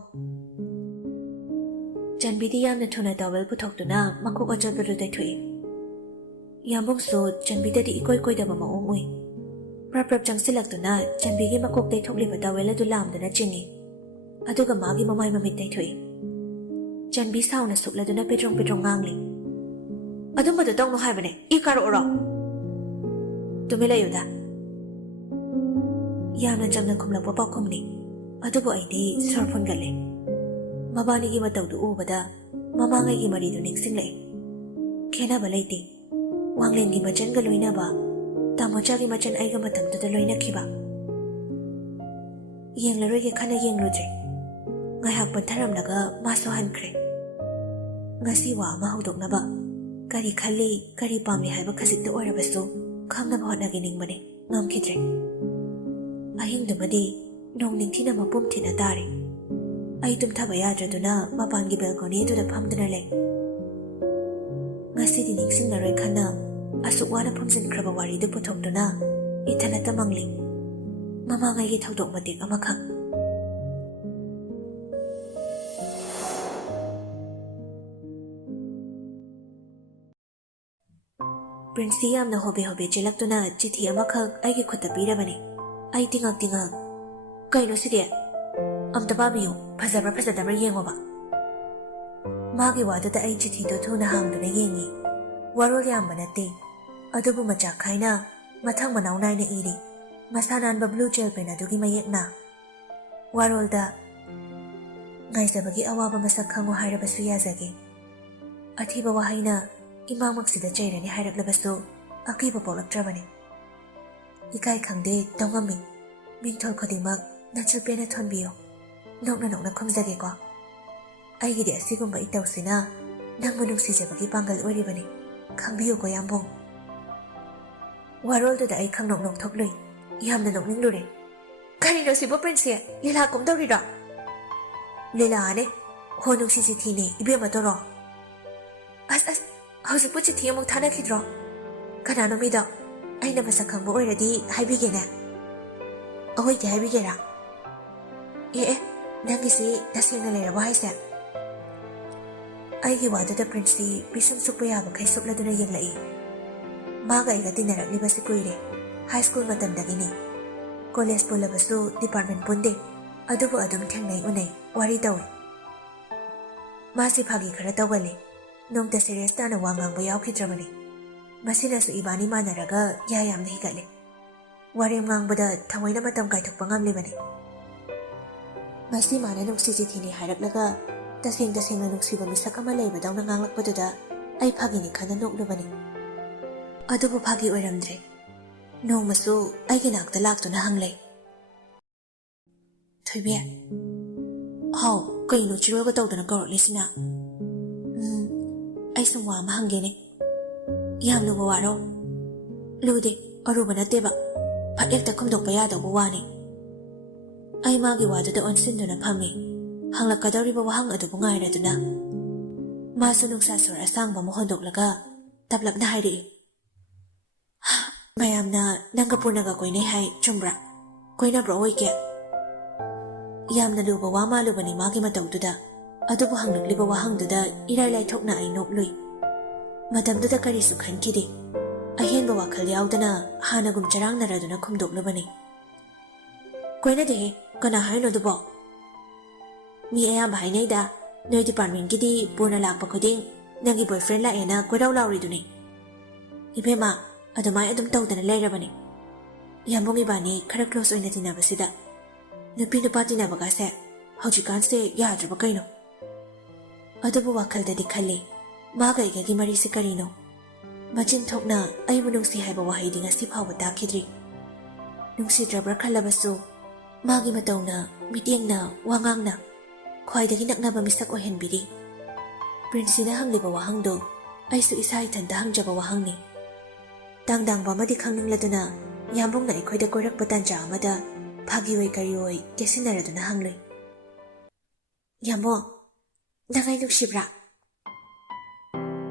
Janbidi yamna thuna towel puthokduna makuk achadulu daithui. Yambungsu Janbidadi ikoi daba maong ui. Prap changsilakduna Janbigi makuk daithokliba towel adu lamduna chingi. Aduga magi mamai mamit daithui. Janbi sauna sukladuna pedrong ngangli. Adumadu tongno haibane ikaro oro. Tumilayuda. Yamna jamna kumlakwa pakumni. Adubu aidi sorpun gale. Mabanigi matawdu ubada mamangaygi maridu ningsinglay. Khenaba layti. Wanglengi machan ga loinaba. Tamochagi machan aiga matamduda loinakhiba. Yenglaroyge khana yengludre. Ngayhak pantharamnaga maso hankre. Ngasi wa ama hawdoknaba. Kari khali kari pamli haiba khazikta oirabasu khangnaba hotnagi ningbane ngamkhidre. Ahingdumadi nong ningthina mapum thina tare. Ay tumthaba yadraduna mapangi balcony aduda phamduna lay. Ngasidi ningsingnaroy khana asuk wana phumjinkraba waridu puthokduna ithanata mangli. Mamangaygi thawdok matik amakhak. Prince yamna hobe chelaktuna chithi amakhak aigi khutta pirabani. Ay tingak. Kaino sidi? Amta babiyo phajadabra yengoba. Magi wadada ay chithi do thuna hangduna yengi. Warol yamba nate. Adubu machak khaina mathang manaw naina iri. Masananba blue gel pen adugi mayekna. Warolda ngaisabagi awaba masak khango hairabasu yazage. Athiba wahaina imamaksida chairani hairaklabasu akiba polaktrabani. Ikai khangde tongami mingthol khodimak nachupena thonbiyo. Nokna khomjage ko. Aigidi asigumba itawsina nangmu nuksijabagi pangal oribani. Khangbiyo ko yambong. Warolda ai khangnok thokloi. Yamna nokninglure. Karino sibo prince lila komdorira. Lila ane ho nuksiji thini ibema toro. As hauzik puchi thi amuk thana khidro. Kanano mido aina masak khangbo oiradi haibigena. Ahoi ki haibigera. Nangisi tasengna leraba haise. Aigi wadada prince bisam sukpa yaba khai sukladuna yenglai. Maga aiga tinaraklibasi kuire. High school matamdagini. College pulabasu department punde. Adubu adum thengnai unai wari tawi. Masi phagi khara tawale. Nongta serious tana wangang bo yaukhidrabani. Masinasu ibani manaraga yayamna higale. Warem ngangbada thawaina matam kaithokpa ngamlibani. Masi mana nuksiji thini hairaklaga tasengna nuksiba misak ama leibadawna nganglakpaduda ai phagini khana noklubani. Adubu phagi oiramdre. Nongmasu aigi nakta laktuna hanglay. Thoibe. How kaino chiroga tawdana kawrlisina. Ai sungwa ma hangene. Yam luba waro. Lude aruba nateba. Phatekta khumdokpa yadawba wani. Ai magi waduda onsinduna phami. Hanglakadawriba wahang adubu ngairaduna. Masu nungsa sur asangba mo hondoklaga tablapna hairi. Mayamna nangga punaga koinay hai chumbra. Koina bro oike. Yamna luba wama luba ni magi matawduda. Adubu hangnagliba wahangduda iray thokna ay noklui. Madamduda karisu khankidi. Ahenba wakhal yawdana hanagum charang naraduna khumdoklubani. Koina dehe kana haino dubo. Mi ayamba hainayda noy department gidi purna lakpa khuding nangi boyfriend laena koiraw lawriduni. Ibema adumay adum tawdana layrabani. Yambong ibani khara close oina tinabasida. Nupi nupa tinabagase haujikanse yadraba kaino. Adubu wakhaldadi khali maga igagi marisi karino. Machin thokna aibu nungsi haiba wahaydi ngasi phawba takhidri. Nungsi drabra khalabasu magi matawna mityengna wangangna khwaidagi naknaba misak ohenbiri. Prinsina hangliba wahangdo aisu isa ithanda hangjaba wahangni. Dangdang bamadi khangningladuna yambongna ikhoida koirakpa tanja amada phagiwai kariwai kesinaraduna hangloi. Yambong nangai nuksibra.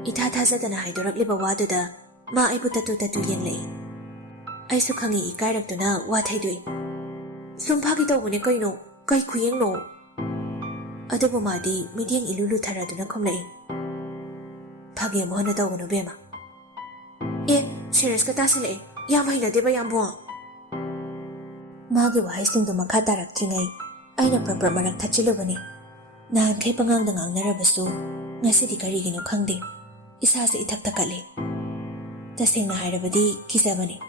Itha thajadana haidorakliba waduda ma aibu tatu yenglai. Aisu khangi ikairakduna wathaidui. Sum phagi tawbune kaino kai khuyengno. ꯑꯗꯨꯕꯨ ꯃꯥꯗꯤ ꯃꯤꯠꯌꯦꯡ ꯏꯂꯨ ꯂꯨꯊꯔꯗꯨꯅ ꯈꯨꯝꯂꯛꯏ꯫ ꯐꯥꯒꯤ ꯑꯃꯨꯛ ꯍꯟꯅ ꯇꯧꯒꯅꯨ ꯕꯦꯝꯃ꯫ ꯁꯤꯔꯤꯌꯁꯀ ꯇꯥꯁꯤꯜꯂꯛꯑꯦ, ꯌꯥꯝ ꯍꯩꯅꯗꯦꯕ ꯌꯥꯝꯕꯨꯡ꯫ ꯃꯥꯒꯤ ꯋꯥꯍꯩꯁꯤꯡꯗꯨ ꯃꯈꯥ ꯇꯥꯔꯛꯇ꯭ꯔꯤꯉꯩ ꯑꯩꯅ ꯄ꯭ꯔꯞ ꯃꯔꯛ ꯊꯠꯆꯤꯜꯂꯨꯕꯅꯤ꯫ ꯅꯍꯥꯟꯈꯩ ꯄꯉꯥꯡꯗ ꯉꯥꯡꯅꯔꯕꯁꯨ ꯉꯁꯤꯗꯤ ꯀꯔꯤꯒꯤꯅꯣ ꯈꯪꯗꯦ, ꯏꯁꯥꯁꯦ ꯏꯊꯛ ꯊꯛꯀꯠꯂꯦ꯫ ꯇꯁꯦꯡꯅ ꯍꯥꯏꯔꯕꯗꯤ ꯀꯤꯖꯕꯅꯤ꯫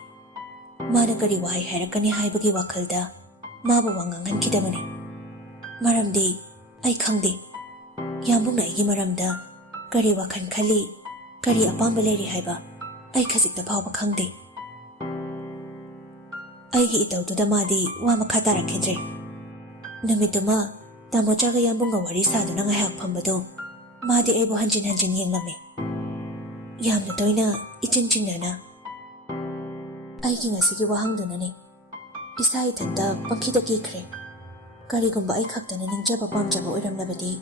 ꯃꯥꯅ ꯀꯔꯤ ꯋꯥꯍꯩ ꯍꯥꯏꯔꯛꯀꯅꯤ ꯍꯥꯏꯕꯒꯤ ꯋꯥꯈꯜꯗ ꯃꯥꯕꯨ ꯋꯥ ꯉꯥꯡꯍꯟꯈꯤꯗꯕꯅꯤ꯫ ꯃꯔꯝꯗꯤ ꯑꯩ ꯈꯪꯗꯦ ꯌꯥꯝꯕꯨꯡꯅ ꯑꯩꯒꯤ ꯃꯔꯝꯗ ꯀꯔꯤ ꯋꯥꯈꯜ ꯈꯜꯂꯤ, ꯀꯔꯤ ꯑꯄꯥꯝꯕ ꯂꯩꯔꯤ ꯍꯥꯏꯕ ꯑꯩ ꯈꯖꯤꯛꯇ ꯐꯥꯎꯕ ꯈꯪꯗꯦ꯫ ꯑꯩꯒꯤ ꯏꯇꯧꯗꯨꯗ ꯃꯥꯗꯤ ꯋꯥ ꯃꯈꯥ ꯇꯥꯔꯛꯈꯤꯗ꯭ꯔꯦ꯫ ꯅꯨꯃꯤꯠꯇꯨꯃ ꯇꯥꯃꯣꯆꯥꯒ ꯌꯥꯝꯕꯨꯡꯒ ꯋꯥꯔꯤ ꯁꯥꯗꯨꯅ ꯉꯥꯏꯍꯥꯛ ꯐꯝꯕꯗꯣ ꯃꯥꯗꯤ ꯑꯩꯕꯨ ꯍꯟꯖꯤꯟ ꯍꯟꯖꯤꯟ ꯌꯦꯡꯂꯝꯃꯤ, ꯌꯥꯝꯅ ꯇꯣꯏꯅ ꯏꯆꯤꯟ ꯆꯤꯡꯅꯅ꯫ ꯑꯩꯒꯤ ꯉꯁꯤꯒꯤ ꯋꯥꯍꯪꯗꯨꯅꯅꯤ ꯏꯁꯥ ꯏꯊꯟꯇ ꯄꯪꯀꯤꯗ ꯀꯤꯈ꯭ꯔꯦ꯫ ꯀꯔꯤꯒꯨꯝꯕ ꯑꯩ ꯈꯛꯇꯅ ꯅꯤꯡꯖꯕ ꯄꯥꯝꯖꯕ ꯑꯣꯏꯔꯝꯂꯕꯗꯤ,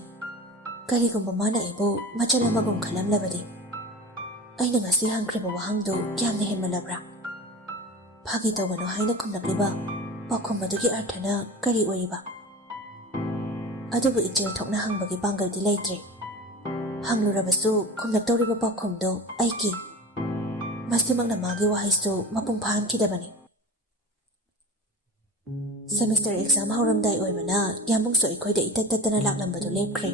ꯀꯔꯤꯒꯨꯝꯕ ꯃꯥꯅ ꯑꯩꯕꯨ ꯃꯆꯜ ꯑꯃꯒꯨꯝ ꯈꯜꯂꯝꯂꯕꯗꯤ, ꯑꯩꯅ ꯉꯁꯤ ꯍꯪꯈ꯭ꯔꯤꯕ ꯋꯥꯍꯪꯗꯨ ꯌꯥꯝꯅ ꯍꯦꯟꯃꯜꯂꯕ꯭ꯔꯥ? ꯐꯥꯒꯤ ꯇꯧꯒꯅꯨ ꯍꯥꯏꯅ ꯈꯨꯝꯂꯛꯂꯤꯕ ꯄꯥꯎꯈꯨꯝ ꯑꯗꯨꯒꯤ ꯑꯔꯊꯅ ꯀꯔꯤ ꯑꯣꯏꯔꯤꯕ? ꯑꯗꯨꯕꯨ ꯏꯆꯦꯜ ꯊꯣꯛꯅ ꯍꯪꯕꯒꯤ ꯄꯥꯡꯒꯜꯗꯤ ꯂꯩꯇ꯭ꯔꯦ꯫ ꯍꯪꯂꯨꯔꯕꯁꯨ ꯈꯨꯝꯂꯛꯇꯧꯔꯤꯕ ꯄꯥꯎꯈꯨꯝꯗꯨ ꯑꯩ ꯀꯤ꯫ ꯃꯁꯤꯃꯛꯅ ꯃꯥꯒꯤ ꯋꯥꯍꯩꯁꯨ ꯃꯄꯨꯡ ꯐꯥꯍꯟꯈꯤꯗꯕꯅꯤ꯫ ꯁꯦꯃꯤꯁꯇꯔ ꯑꯦꯛꯖꯥꯝ ꯍꯧꯔꯝꯗꯥꯏ ꯑꯣꯏꯕꯅ ꯌꯥꯝꯕꯨꯡꯁꯨ ꯑꯩꯈꯣꯏꯗ ꯏꯇꯠ ꯇꯠꯇꯅ ꯂꯥꯛꯂꯝꯕꯗꯨ ꯂꯦꯞꯈ꯭ꯔꯦ꯫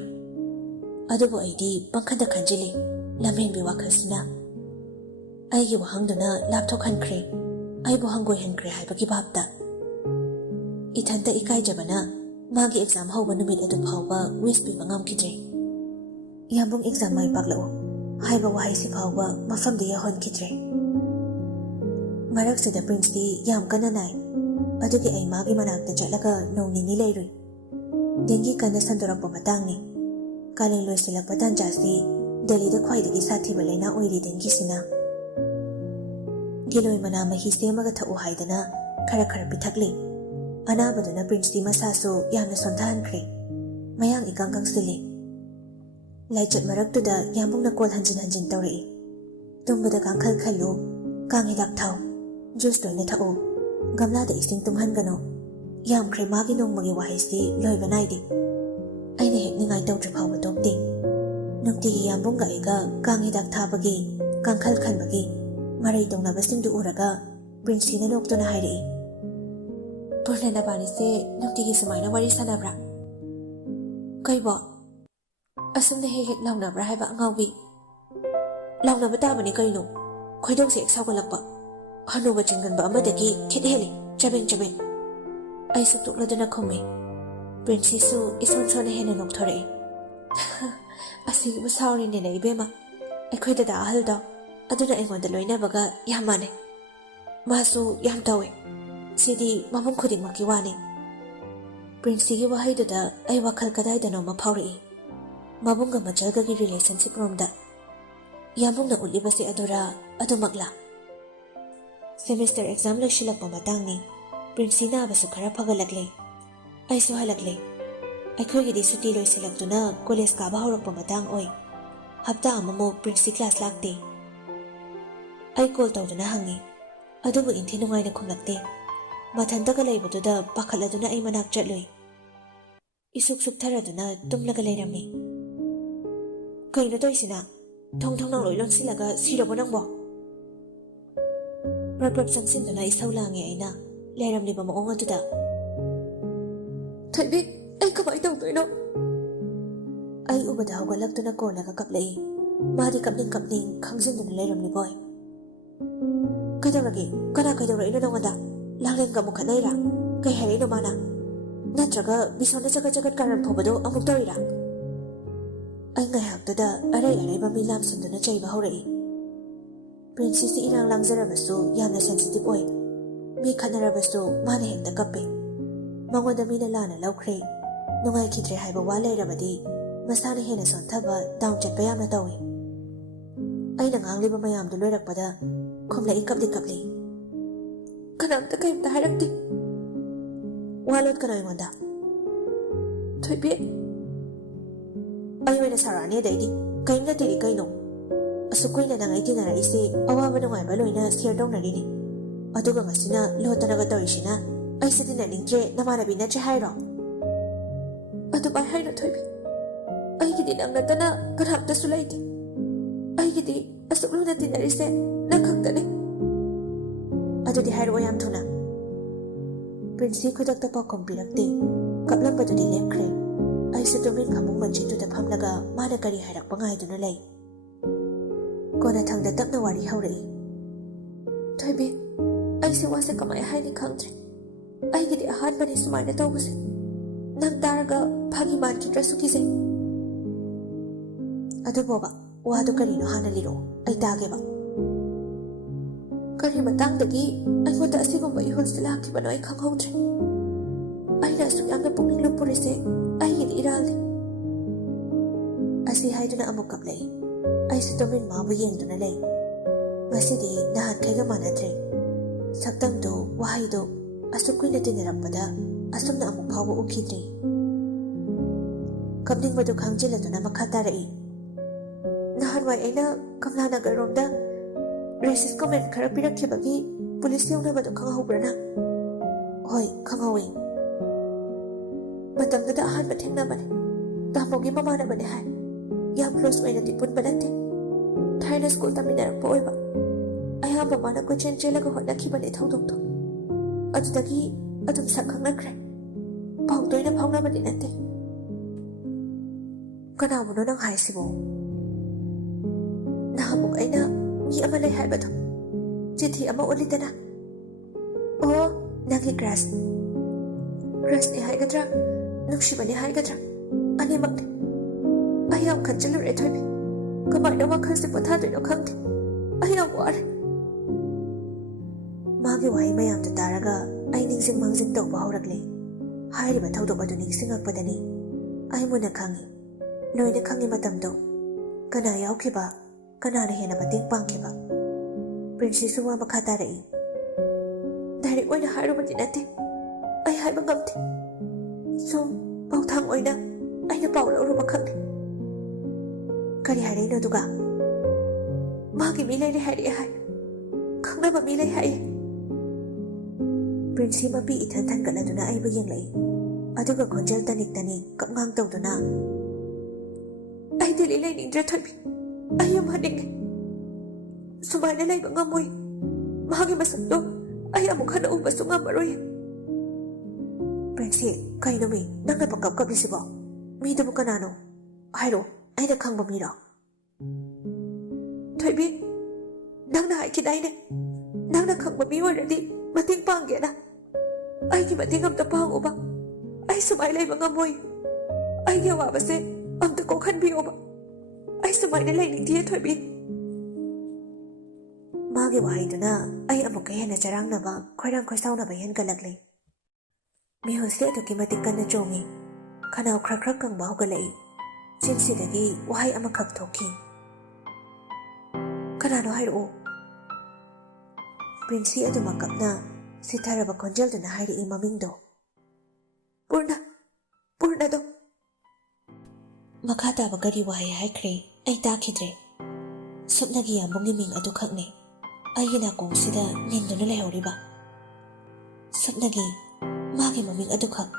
ꯑꯗꯨꯕꯨ ꯑꯩꯗꯤ ꯄꯪꯈꯟꯗ ꯈꯟꯖꯤꯜꯂꯤ ꯂꯝꯍꯦꯟꯕꯤ ꯋꯥꯈꯜꯁꯤꯅ꯫ ꯑꯩꯒꯤ ꯋꯥꯍꯪꯗꯨꯅ ꯂꯥꯞꯊꯣꯛꯍꯟꯈ꯭ꯔꯦ, ꯑꯩꯕꯨ ꯍꯪꯒꯣꯏꯍꯟꯈ꯭ꯔꯦ ꯍꯥꯏꯕꯒꯤ ꯚꯥꯕꯇ꯫ ꯏꯊꯟꯇ ꯏꯀꯥꯏꯖꯕꯅ ꯃꯥꯒꯤ ꯑꯦꯛꯖꯥꯝ ꯍꯧꯕ ꯅꯨꯃꯤꯠ ꯑꯗꯨ ꯐꯥꯎꯕ ꯋꯤꯁ ꯄꯤꯕ ꯉꯝꯈꯤꯗ꯭ꯔꯦ꯫ ꯌꯥꯝꯕꯨꯡ ꯑꯦꯛꯖꯥꯝ ꯃꯥꯏ ꯄꯥꯛꯂꯛꯎ ꯍꯥꯏꯕ ꯋꯥꯍꯩꯁꯤ ꯐꯥꯎꯕ ꯃꯐꯝꯗ ꯌꯧꯍꯟꯈꯤꯗ꯭ꯔꯦ꯫ ꯃꯔꯛꯁꯤꯗ ꯄ꯭ꯔꯤꯟꯁꯇꯤ ꯌꯥꯝ ꯀꯟꯅ ꯅꯥꯏ, ꯑꯗꯨꯒꯤ ꯑꯩ ꯃꯥꯒꯤ ꯃꯅꯥꯛꯇ ꯆꯠꯂꯒ ꯅꯣꯡ ꯅꯤꯅꯤ ꯂꯩꯔꯨꯏ꯫ ꯗꯦꯡꯒꯤ ꯀꯟꯅ ꯁꯟꯗꯣꯔꯛꯄ ꯃꯇꯥꯡꯅꯤ꯫ ꯀꯥꯂꯦꯟ ꯂꯣꯏꯁꯤꯜꯂꯛꯄ ꯇꯥꯟꯖꯥꯁꯤ ꯗꯦꯜꯂꯤꯗ ꯈ꯭ꯋꯥꯏꯗꯒꯤ ꯁꯥꯊꯤꯕ ꯂꯩꯅꯥ ꯑꯣꯏꯔꯤ ꯗꯦꯡꯒꯤꯁꯤꯅ꯫ ꯒꯤꯂꯣꯏ ꯃꯅꯥ ꯃꯍꯤ ꯁꯦꯝꯃꯒ ꯊꯛꯎ ꯍꯥꯏꯗꯅ ꯈꯔ ꯈꯔ ꯄꯤꯊꯛꯂꯤ꯫ ꯑꯅꯥꯕꯗꯨꯅ ꯄ꯭ꯔꯤꯟꯁꯇꯤ ꯃꯁꯥꯁꯨ ꯌꯥꯝꯅ ꯁꯣꯟꯊꯍꯟꯈ꯭ꯔꯦ, ꯃꯌꯥꯡ ꯏꯀꯪ ꯀꯪꯁꯤꯜꯂꯤ꯫ ꯂꯥꯏꯆꯠ ꯃꯔꯛꯇꯨꯗ ꯌꯥꯝꯕꯨꯡꯅ ꯀꯣꯜ ꯍꯟꯖꯤꯟ ꯍꯟꯖꯤꯟ ꯇꯧꯔꯛꯏ꯫ ꯇꯨꯝꯕꯗ ꯀꯥꯡꯈꯜ ꯈꯜꯂꯨ, ꯀꯥꯡ ꯍꯤꯗꯥꯛ ꯊꯥꯎ, ꯖꯨꯁ ꯇꯣꯏꯅ ꯊꯛꯎ, ꯒꯝꯂꯥꯗ ꯏꯁꯤꯡ ꯇꯨꯡꯍꯟꯒꯅꯨ꯫ ꯌꯥꯝꯈ꯭ꯔꯦ ꯃꯥꯒꯤ ꯅꯣꯡꯃꯒꯤ ꯋꯥꯍꯩꯁꯤ ꯂꯣꯏꯕ ꯅꯥꯏꯗꯦ꯫ ꯑꯩꯅ ꯍꯦꯛꯅꯤꯡꯉꯥꯏ ꯇꯧꯗ꯭ꯔꯤ ꯐꯥꯎꯕ ꯇꯣꯛꯇꯦ꯫ ꯅꯨꯡꯇꯤꯒꯤ ꯌꯥꯝꯕꯨꯡꯒ ꯑꯩꯒ ꯀꯥꯡ ꯍꯤꯗꯥꯛ ꯊꯥꯕꯒꯤ, ꯀꯥꯡꯈꯜ ꯈꯟꯕꯒꯤ ꯃꯔꯩ ꯇꯧꯅꯕꯁꯤꯡꯗꯨ ꯎꯔꯒ ꯄ꯭ꯔꯤꯟꯁꯤꯅ ꯅꯣꯛꯇꯨꯅ ꯍꯥꯏꯔꯛꯏ, ꯄꯨꯔꯅ ꯅꯕꯥꯅꯤꯁꯦ ꯅꯨꯡꯇꯤꯒꯤ ꯁꯨꯃꯥꯏꯅ ꯋꯥꯔꯤ ꯁꯥꯟꯅꯕ꯭ꯔꯥ? ꯀꯩꯕꯣ? ꯑꯁꯨꯝꯅ ꯍꯦꯛ ꯍꯦꯛ ꯂꯥꯎꯅꯕ꯭ꯔꯥ ꯍꯥꯏꯕ ꯑꯉꯥꯎꯕꯤ? ꯂꯥꯎꯅꯕ ꯇꯥꯕꯅꯤ ꯀꯩꯅꯣ, ꯈꯣꯏꯗꯧꯁꯦ ꯍꯦꯛ ꯁꯥꯎꯒꯠꯂꯛꯄ꯫ ꯍꯅꯨꯕ ꯆꯤꯡꯒꯟꯕ ꯑꯃꯗꯒꯤ ꯈꯤꯠ ꯍꯦꯜꯂꯤ, ꯆꯕꯦꯡ ꯆꯕꯦꯡ꯫ ꯑꯩ ꯁꯨꯛꯇꯣꯛꯂꯗꯨꯅ ꯈꯨꯝꯃꯤ꯫ ꯄ꯭ꯔꯤꯟꯁꯤꯁꯨ ꯏꯁꯣꯟ ꯁꯣꯟꯅ ꯍꯦꯟꯅ ꯅꯣꯛꯊꯣꯔꯛꯏ꯫ ꯑꯁꯤꯒꯤꯕꯨ ꯁꯥꯎꯔꯤꯅꯦꯅ ꯏꯕꯦꯝꯃ, ꯑꯩꯈꯣꯏ ꯗꯗꯥ ꯑꯍꯜꯗꯣ ꯑꯗꯨꯅ ꯑꯩꯉꯣꯟꯗ ꯂꯣꯏꯅꯕꯒ ꯌꯥꯝ ꯃꯥꯟꯅꯩ꯫ ꯃꯥꯁꯨ ꯌꯥꯝ ꯇꯧꯋꯦ, ꯁꯤꯗꯤ ꯃꯐꯝ ꯈꯨꯗꯤꯡꯃꯛꯀꯤ ꯋꯥꯅꯤ꯫ ꯄ꯭ꯔꯤꯟꯁꯤꯒꯤ ꯋꯥꯍꯩꯗꯨꯗ ꯑꯩ ꯋꯥꯈꯜ ꯀꯗꯥꯏꯗꯅꯣꯃ ꯐꯥꯎꯔꯛꯏ, ꯃꯕꯨꯡꯒ ꯃꯆꯜꯒꯒꯤ ꯔꯤꯂꯦꯁꯟꯁꯤꯞ ꯔꯣꯝꯗ꯫ ꯌꯥꯝꯕꯨꯡꯅ ꯎꯠꯂꯤꯕꯁꯤ ꯑꯗꯨꯔꯥ, ꯑꯗꯨꯃꯛꯂꯥ? Semester exam ꯂꯣꯏꯁꯤꯜꯂꯛꯄ ꯃꯇꯥꯡꯅꯤ꯫ ꯄ꯭ꯔꯤꯟꯁꯤ ナꯕꯁꯨ ꯈꯔ ꯐꯒꯠꯂꯛꯂꯦ꯫ ꯑꯩꯁꯨ ꯍꯜꯂꯛꯂꯦ꯫ ꯑꯩꯈꯣꯏꯒꯤꯗꯤ ꯁꯨꯇꯤ ꯂꯣꯏꯁꯤꯜꯂꯛꯇꯨꯅ ꯀꯣꯂꯦꯖ ꯀꯥꯕ ꯍꯧꯔꯛꯄ ꯃꯇꯥꯡ ꯑꯣꯏ꯫ ꯍꯞꯇꯥ ꯑꯃꯃꯨꯛ ꯄ꯭ꯔꯤꯟꯁꯤ ꯀ꯭ꯂꯥꯁ ꯂꯥꯛꯇꯦ꯫ ꯑꯩ ꯀꯣꯜ ꯇꯧꯗꯨꯅ ꯍꯪꯉꯤ, ꯑꯗꯨꯕꯨ ꯏꯟꯊꯤ ꯅꯨꯡꯉꯥꯏꯅ ꯈꯨꯝꯂꯛꯇꯦ꯫ ꯃꯊꯟꯇꯒ ꯂꯩꯕꯗꯨꯗ ꯄꯥꯈꯠꯂꯗꯨꯅ ꯑꯩ ꯃꯅꯥꯛ ꯆꯠꯂꯨꯏ꯫ ꯏꯁꯨꯛ ꯁꯨꯛꯊꯔꯗꯨꯅ ꯇꯨꯝꯂꯒ ꯂꯩꯔꯝꯃꯤ꯫ ꯀꯩꯅꯣ ꯇꯧꯏꯁꯤꯅ? ꯊꯣꯡ ꯊꯣꯡꯅꯥꯎ ꯂꯣꯏ ꯂꯣꯟꯁꯤꯜꯂꯒ ꯁꯤꯔꯕꯣ ꯅꯪꯕꯣ? ꯄ꯭ꯔꯞ ꯄ꯭ꯔꯞ ꯆꯪꯁꯤꯟꯗꯨꯅ ꯏꯁꯧ ꯂꯥꯡꯉꯦ ꯑꯩꯅ ꯂꯩꯔꯝꯂꯤꯕ ꯃꯑꯣꯡ ꯑꯗꯨꯗ꯫ ꯊꯣꯏꯕꯤ, ꯑꯩ ꯀꯃꯥꯏ ꯇꯧꯗꯣꯏꯅꯣ? ꯑꯩ ꯎꯕꯗ ꯍꯧꯒꯠꯂꯛꯇꯨꯅ ꯀꯣꯜꯂꯒ ꯀꯞꯂꯛꯏ꯫ ꯃꯥꯗꯤ ꯀꯞꯅꯤꯡ ꯀꯞꯅꯤꯡ ꯈꯪꯖꯤꯟꯗꯨꯅ ꯂꯩꯔꯝꯂꯤꯕꯣꯏ꯫ ꯀꯩꯗꯧꯔꯒꯦ? ꯀꯅꯥ ꯀꯩꯗꯧꯔꯛꯏꯅꯣ ꯅꯉꯣꯟꯗ? ꯂꯥꯡꯂꯦꯟꯒ ꯑꯃꯨꯛ ꯈꯠꯅꯩꯔꯥ? ꯀꯩ ꯍꯥꯏꯔꯛꯏꯅꯣ ꯃꯥꯅ? ꯅꯠꯇ꯭ꯔꯒ ꯕꯤꯁꯣꯟꯅ ꯆꯒꯠ ꯆꯒꯠ ꯀꯥꯔꯟ ꯐꯨꯕꯗꯣ ꯑꯃꯨꯛ ꯇꯧꯔꯤꯔꯥ? ꯑꯩ ꯉꯥꯏꯍꯥꯛꯇꯨꯗ ꯑꯔꯩ ꯑꯔꯩꯕ ꯃꯤ ꯂꯥꯝꯁꯤꯟꯗꯨꯅ ꯆꯩꯕ ꯍꯧꯔꯛꯏ꯫ ꯄ꯭ꯔꯤꯟꯁꯤꯁꯤ ꯏꯔꯥꯡ ꯂꯥꯡꯖꯔꯕꯁꯨ ꯌꯥꯝꯅ ꯁꯦꯟꯁꯤꯇꯤꯞ ꯑꯣꯏ꯫ ꯃꯤ ꯈꯠꯅꯔꯕꯁꯨ ꯃꯥꯅ ꯍꯦꯛꯇ ꯀꯞꯄꯤ꯫ ꯃꯉꯣꯟꯗ ꯃꯤꯅ ꯂꯥꯟꯅ ꯂꯧꯈ꯭ꯔꯦ, ꯅꯨꯡꯉꯥꯏꯈꯤꯗ꯭ꯔꯦ ꯍꯥꯏꯕ ꯋꯥ ꯂꯩꯔꯕꯗꯤ ꯃꯁꯥꯅ ꯍꯦꯟꯅ ꯁꯣꯟꯊꯕ, ꯗꯥꯎꯟ ꯆꯠꯄ ꯌꯥꯝꯅ ꯇꯧꯏ꯫ ꯑꯩꯅ ꯉꯥꯡꯂꯤꯕ ꯃꯌꯥꯝꯗꯨ ꯂꯣꯏꯔꯛꯄꯗ ꯈꯨꯝꯂꯛꯏ ꯀꯞꯂꯤ ꯀꯞꯂꯤ꯫ ꯀꯅꯥꯝꯇ ꯀꯩꯝꯇ ꯍꯥꯏꯔꯛꯇꯦ꯫ ꯋꯥ ꯂꯣꯠꯀꯅꯣ ꯑꯩꯉꯣꯟꯗ꯫ ꯊꯣꯏꯕꯤ, ꯑꯩ ꯑꯣꯏꯅ ꯁꯥꯎꯔꯛꯑꯅꯤ ꯑꯗꯩꯗꯤ꯫ ꯀꯩꯝ ꯅꯠꯇꯦꯗꯤ ꯀꯩꯅꯣ? ꯑꯁꯨꯛ ꯀꯨꯏꯅ ꯅꯪ ꯑꯩ ꯇꯤꯟꯅꯔꯛꯏꯁꯦ ꯑꯋꯥꯕ ꯅꯨꯡꯉꯥꯏꯕ ꯂꯣꯏꯅ ꯁꯤꯌꯔ ꯇꯧꯅꯔꯤꯅꯤ꯫ ꯑꯗꯨꯒ ꯉꯁꯤꯅ ꯂꯣꯠꯇꯅꯒ ꯇꯧꯔꯤꯁꯤꯅ ꯑꯩꯁꯦ ꯇꯤꯟꯅꯅꯤꯡꯗ꯭ꯔꯦ, ꯅꯃꯥꯟꯅꯕꯤ ꯅꯠꯇ꯭ꯔꯦ ꯍꯥꯏꯔꯣ? ꯑꯗꯨꯃꯥꯏ ꯍꯥꯏꯅꯨ ꯊꯣꯏꯕꯤ, ꯑꯩꯒꯤꯗꯤ ꯅꯪ ꯅꯠꯇꯅ ꯀꯅꯥꯝꯇꯁꯨ ꯂꯩꯇꯦ ꯑꯩꯒꯤꯗꯤ ꯑꯁꯨꯛ ꯂꯨꯅ ꯇꯤꯟꯅꯔꯤꯁꯦ ꯅꯪ ꯈꯛꯇꯅꯦ ꯑꯗꯨꯗꯤ ꯍꯥꯏꯔꯛꯑꯣ ꯌꯥꯝ ꯊꯨꯅ ꯄ꯭ꯔꯤꯟꯁꯤ ꯈꯨꯗꯛꯇ ꯄꯥꯎꯈꯨꯝ ꯄꯤꯔꯛꯇꯦ ꯀꯞꯂꯝꯕꯗꯨꯗꯤ ꯂꯦꯞꯈ꯭ꯔꯦ ꯑꯩꯁꯨ ꯇꯨꯃꯤꯟ ꯐꯃꯨꯡ ꯃꯆꯤꯗꯨꯗ ꯐꯝꯂꯒ ꯃꯥꯅ ꯀꯔꯤ ꯍꯥꯏꯔꯛꯄ ꯉꯥꯏꯗꯨꯅ ꯂꯩ ꯀꯣꯟꯅꯊꯪꯗ ꯇꯞꯅ ꯋꯥꯔꯤ ꯍꯧꯔꯛꯏ ꯊꯣꯏꯕꯤ ꯑꯩꯁꯦ ꯋꯥꯁꯦ ꯀꯃꯥꯏ ꯍꯥꯏꯅꯤ ꯈꯪꯗ꯭ꯔꯦ ꯑꯩꯒꯤꯗꯤ ꯑꯍꯥꯟꯕꯅꯤ ꯁꯨꯃꯥꯏꯅ ꯇꯧꯕꯁꯦ ꯅꯪ ꯇꯥꯔꯒ ꯐꯥꯒꯤ ꯃꯥꯟꯈꯤꯗ꯭ꯔꯁꯨ ꯀꯤꯖꯩ ꯑꯗꯨꯕꯣꯕ ꯋꯥꯗꯣ ꯀꯔꯤꯅꯣ ꯍꯥꯟꯅ ꯂꯤꯔꯛꯑꯣ ꯑꯩ ꯇꯥꯒꯦꯕ ꯀꯔꯤ ꯃꯇꯥꯡꯗꯒꯤ ꯑꯩꯉꯣꯟꯗ ꯑꯁꯤꯒꯨꯝꯕ ꯏꯍꯨꯜꯁꯦ ꯂꯥꯛꯈꯤꯕꯅꯣ ꯑꯩ ꯈꯪꯍꯧꯗ꯭ꯔꯦ ꯑꯩꯅ ꯑꯁꯨꯛ ꯌꯥꯝꯅ ꯄꯨꯛꯅꯤꯡ ꯂꯨꯞꯄꯨꯔꯤꯁꯦ ꯑꯩꯒꯤꯗꯤ ꯏꯔꯥꯜꯅꯤ ꯑꯁꯤ ꯍꯥꯏꯗꯨꯅ ꯑꯃꯨꯛ ꯀꯞꯂꯛꯏ ꯑꯩꯁꯨ ꯇꯨꯃꯤꯟ ꯃꯥꯕꯨ ꯌꯦꯡꯗꯨꯅ ꯂꯩ ꯉꯁꯤꯗꯤ ꯅꯍꯥꯟꯈꯩꯒ ꯃꯥꯟꯅꯗ꯭ꯔꯦ ꯁꯛꯇꯝꯗꯣ ꯋꯥꯍꯩꯗꯣ ꯑꯁꯨꯛ ꯀꯨꯏꯅ ꯇꯤꯟꯅꯔꯛꯄꯗ ꯑꯁꯨꯝꯅ ꯑꯃꯨꯛ ꯐꯥꯎꯕ ꯎꯈꯤꯗ꯭ꯔꯤ ꯀꯞꯅꯤꯡꯕꯗꯨ ꯈꯪꯖꯤꯜꯂꯗꯨꯅ ꯃꯈꯥ ꯇꯥꯔꯛꯏ ꯅꯍꯥꯟꯋꯥꯏ ꯑꯩꯅ ꯀꯝꯂꯥ ꯅꯒꯔꯔꯣꯝꯗ ꯔꯦꯁꯤꯁ ꯀꯣꯃꯦꯟ ꯈꯔ ꯄꯤꯔꯛꯈꯤꯕꯒꯤ ꯄꯨꯂꯤꯁ ꯌꯧꯅꯕꯗꯣ ꯈꯪꯍꯧꯕ꯭ꯔ ꯅꯪ ꯍꯣꯏ ꯈꯪꯍꯧꯏ ꯃꯇꯝꯗꯨꯗ ꯑꯍꯥꯟꯕ ꯊꯦꯡꯅꯕꯅꯦ ꯇꯥꯃꯣꯒꯤ ꯃꯃꯥꯟꯅꯕꯅꯦ ꯍꯥꯏ ꯌꯥꯝ ꯀ꯭ꯂꯣꯁ ꯑꯣꯏꯅꯗꯤ ꯄꯨꯟꯕ ꯅꯠꯇꯦ ꯊꯥꯏꯅ ꯁ꯭ꯀꯨꯜ ꯇꯝꯃꯤꯟꯅꯔꯛꯄ ꯑꯣꯏꯕ ꯑꯌꯥꯝꯕ ꯃꯥꯅ ꯀꯣꯏꯆꯦꯟ ꯆꯦꯜꯂꯒ ꯍꯣꯠꯅꯈꯤꯕꯅꯦ ꯊꯧꯗꯣꯛꯇꯣ ꯑꯗꯨꯗꯒꯤ ꯑꯗꯨꯝ ꯁꯛ ꯈꯪꯅꯈ꯭ꯔꯦ ꯄꯥꯎ ꯇꯣꯏꯅ ꯐꯥꯎꯅꯕꯗꯤ ꯅꯠꯇꯦ ꯀꯅꯥꯕꯨꯅꯣ ꯅꯪ ꯍꯥꯏꯁꯤꯕꯣ ꯅꯍꯥꯟꯃꯨꯛ ꯑꯩꯅ ꯃꯤ ꯑꯃ ꯂꯩ ꯍꯥꯏꯕꯗꯣ ꯆꯤꯊꯤ ꯑꯃ ꯎꯠꯂꯤꯗꯅ ꯑꯣ ꯅꯪꯒꯤ ꯀ꯭ꯔꯁꯅꯤ ꯍꯥꯏꯒꯗ꯭ꯔꯥ ꯅꯨꯡꯁꯤꯕꯅꯤ ꯍꯥꯏꯒꯗ꯭ꯔꯥ ꯑꯅꯤꯃꯛꯅꯤ ꯑꯩ ꯌꯥꯝ ꯈꯟꯖꯤꯜꯂꯨꯔꯦ ꯊꯣꯏꯕꯤ ꯀꯃꯥꯏꯅ ꯋꯥꯈꯜꯁꯦ ꯄꯣꯊꯥꯗꯣꯏꯅꯣ ꯈꯪꯗꯦ ꯑꯩ ꯌꯥꯝ ꯋꯥꯔꯦ ꯃꯥꯒꯤ ꯋꯥꯍꯩ ꯃꯌꯥꯝꯗꯨ ꯇꯥꯔꯒ ꯑꯩ ꯅꯤꯡꯁꯤꯡ ꯃꯥꯡꯖꯤꯡ ꯇꯧꯕ ꯍꯧꯔꯛꯂꯦ ꯍꯥꯏꯔꯤꯕ ꯊꯧꯗꯣꯛ ꯑꯗꯨ ꯅꯤꯡꯁꯤꯡꯉꯛꯄꯗꯅꯤ ꯑꯩ ꯃꯨꯟꯅ ꯈꯪꯉꯤ ꯂꯣꯏꯅ ꯈꯪꯉꯤ ꯃꯇꯝꯗꯣ ꯀꯅꯥ ꯌꯥꯎꯈꯤꯕ ꯀꯅꯥꯅ ꯍꯦꯟꯅ ꯃꯇꯦꯡ ꯄꯥꯡꯈꯤꯕ ꯄ꯭ꯔꯤꯟꯁꯤꯁꯨ ꯋꯥ ꯃꯈꯥ ꯇꯥꯔꯛꯏ ꯗꯥꯏꯔꯦꯛ ꯑꯣꯏꯅ ꯍꯥꯏꯔꯨꯕꯗꯤ ꯅꯠꯇꯦ ꯑꯩ ꯍꯥꯏꯕ ꯉꯝꯗꯦ ꯁꯨꯝ ꯄꯥꯎꯊꯥꯡ ꯑꯣꯏꯅ ꯑꯩꯅ ꯄꯥꯎ ꯂꯧꯔꯨꯕ ꯈꯛꯅꯤ ꯀꯔꯤ ꯍꯥꯏꯔꯛꯏꯅꯣ ꯑꯗꯨꯒ ꯃꯥꯒꯤ ꯃꯤ ꯂꯩꯔꯦ ꯍꯥꯏꯔꯛꯑꯦ ꯍꯥꯏ ꯈꯪꯅꯕ ꯃꯤ ꯂꯩ ꯍꯥꯏꯌꯦ ꯄ꯭ꯔꯤꯟꯁꯤ ꯃꯄꯤ ꯏꯊꯟ ꯊꯟꯒꯠꯂꯗꯨꯅ ꯑꯩꯕꯨ ꯌꯦꯡꯂꯛꯏ ꯑꯗꯨꯒ ꯈꯣꯟꯖꯦꯜ ꯇꯅꯤꯛ ꯇꯅꯤꯛ ꯀꯞꯉꯥꯡ ꯇꯧꯗꯨꯅ ꯑꯩ ꯗꯦꯜꯂꯤ ꯂꯩꯅꯤꯡꯗ꯭ꯔꯦ ꯊꯣꯏꯕꯤ ꯑꯩ ꯌꯨꯝ ꯍꯟꯅꯤꯡꯉꯦ ꯁꯨꯃꯥꯏꯅ ꯂꯩꯕ ꯉꯝꯃꯣꯏ ꯃꯥꯒꯤ ꯃꯁꯛꯇꯣ ꯑꯩ ꯑꯃꯨꯛ ꯍꯟꯅ ꯎꯕꯁꯨ ꯉꯝꯃꯔꯣꯏ ꯄ꯭ꯔꯤꯟꯁꯤ ꯀꯩꯅꯣ ꯃꯤ ꯅꯪꯅ ꯄꯪꯀꯞ ꯀꯞꯂꯤꯁꯤꯕꯣ ꯃꯤꯗꯨꯕꯨ ꯀꯅꯥꯅꯣ ꯍꯥꯏꯔꯣ ꯑꯩꯅ ꯈꯪꯕ ꯃꯤꯔꯣ ꯊꯣꯏꯕꯤ ꯅꯪꯅ ꯍꯥꯏꯈꯤꯗꯥꯏꯅꯦ ꯅꯪꯅ ꯈꯪꯕ ꯃꯤ ꯑꯣꯏꯔꯗꯤ ꯃꯇꯦꯡ ꯄꯥꯡꯒꯦꯅ ꯑꯩꯒꯤ ꯃꯇꯦꯡ ꯑꯝꯇ ꯄꯥꯡꯉꯨꯕ ꯑꯩ ꯁꯨꯃꯥꯏꯅ ꯂꯩꯕ ꯉꯝꯃꯣꯏ ꯑꯩꯒꯤ ꯑꯋꯥꯕꯁꯦ ꯑꯝꯇ ꯀꯣꯛꯍꯟꯕꯤꯌꯣꯕ ꯑꯩ ꯁꯨꯃꯥꯏꯅ ꯂꯩꯅꯤꯡꯗꯦ ꯊꯣꯏꯕꯤ ꯃꯥꯒꯤ ꯋꯥꯍꯩꯗꯨꯅ ꯑꯩ ꯑꯃꯨꯛꯀ ꯍꯦꯟꯅ ꯆꯔꯥꯡꯅꯕ ꯈꯣꯏꯔꯥꯡ ꯈꯣꯏꯁꯥꯎꯅꯕ ꯍꯦꯟꯒꯠꯂꯛꯂꯤ ꯃꯤꯍꯨꯜꯁꯦ ꯑꯗꯨꯛꯀꯤ ꯃꯇꯤꯛ ꯀꯟꯅ ꯆꯣꯡꯉꯤ ꯈꯅꯥꯎ ꯈꯔ ꯈꯔ ꯀꯪꯕ ꯍꯧꯒꯠꯂꯛꯏ ꯆꯤꯟꯁꯤꯗꯒꯤ ꯋꯥꯍꯩ ꯑꯃꯈꯛ ꯊꯣꯛꯈꯤ ꯀꯅꯥꯅꯣ ꯍꯥꯏꯔꯛꯑꯣ ꯄ꯭ꯔꯤꯟꯁꯤ ꯑꯗꯨꯃꯛ ꯀꯞꯅ ꯁꯤꯊꯔꯕ ꯈꯣꯟꯖꯦꯜꯗꯨꯅ ꯍꯥꯏꯔꯛꯏ ꯃꯃꯤꯡꯗꯣ ꯄꯨꯔꯅꯗꯣ ꯃꯈꯥ ꯇꯥꯕ ꯀꯔꯤ ꯋꯥꯍꯩ ꯍꯥꯏꯈ꯭ꯔꯦ ꯑꯩ ꯇꯥꯈꯤꯗ꯭ꯔꯦ ꯁꯨꯞꯅꯒꯤ ꯌꯥꯝꯕꯨꯡꯒꯤ ꯃꯤꯡ ꯑꯗꯨꯈꯛꯅꯤ ꯑꯩꯒꯤ ꯅꯥꯀꯣꯡꯁꯤꯗ ꯅꯤꯟꯗꯨꯅ ꯂꯩꯍꯧꯔꯤꯕ ꯁꯨꯞꯅꯒꯤ ꯃꯥꯒꯤ ꯃꯃꯤꯡ ꯑꯗꯨꯈꯛ